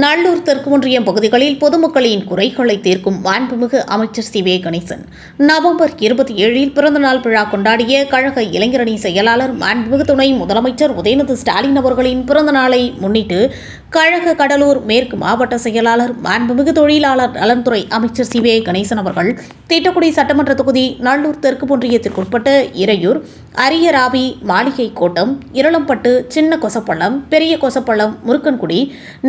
நல்லூர் தெற்கு ஒன்றியம் பகுதிகளில் பொதுமக்களின் குறைகளை தீர்க்கும் மாண்புமிகு அமைச்சர் சி.வே. கணேசன் நவம்பர் 27 பிறந்தநாள் விழா கொண்டாடிய கழக இளைஞரணி செயலாளர் மாண்புமிகு துணை முதலமைச்சர் உதயநிதி ஸ்டாலின் அவர்களின் பிறந்தநாளை முன்னிட்டு கழக கடலூர் மேற்கு மாவட்ட செயலாளர் மாண்புமிகு தொழிலாளர் நலன்துறை அமைச்சர் சி.வே. கணேசன் அவர்கள் திட்டக்குடி சட்டமன்ற தொகுதி நல்லூர் தெற்கு ஒன்றியத்திற்குட்பட்ட இரையூர், அரியராவி, மாளிகை கோட்டம், இரளம்பட்டு, சின்ன கொசப்பள்ளம், பெரிய கொசப்பள்ளம், முருக்கன்குடி,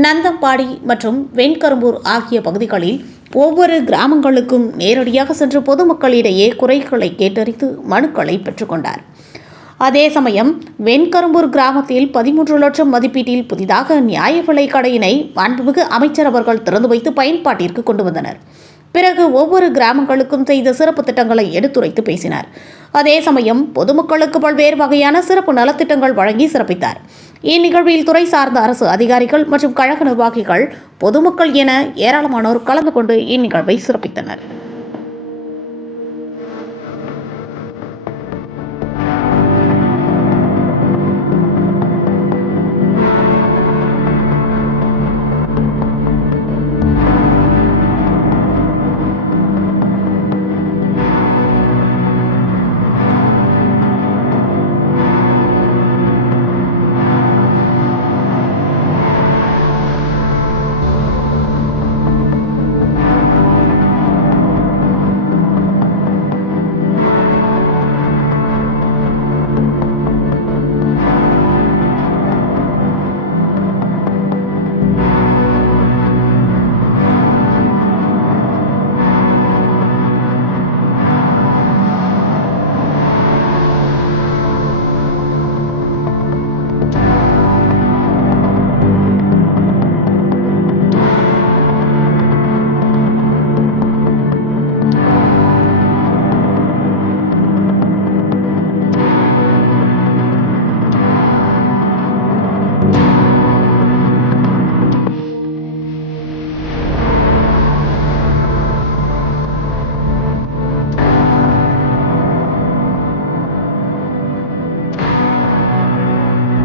நந்தம்பாடி மற்றும் வெண்கரும்பூர் ஆகிய பகுதிகளில் ஒவ்வொரு கிராமங்களுக்கும் நேரடியாக சென்று பொதுமக்களிடையே குறைகளை கேட்டறிந்து மனுக்களை பெற்றுக்கொண்டார். அதே சமயம் வெண்கரும்பூர் கிராமத்தில் 13 லட்சம் மதிப்பீட்டில் புதிதாக நியாய விலை கடையினை மாண்புமிகு அமைச்சர் அவர்கள் திறந்து வைத்து பயன்பாட்டிற்கு கொண்டு வந்தனர். பிறகு ஒவ்வொரு கிராமங்களுக்கும் செய்த சிறப்பு திட்டங்களை எடுத்துரைத்து பேசினார். அதே சமயம் பொதுமக்களுக்கு பல்வேறு வகையான சிறப்பு நலத்திட்டங்கள் வழங்கி சிறப்பித்தார். இந்நிகழ்வில் துறை சார்ந்த அரசு அதிகாரிகள் மற்றும் கழக நிர்வாகிகள், பொதுமக்கள் என ஏராளமானோர் கலந்து கொண்டு இந்நிகழ்வை சிறப்பித்தனர்.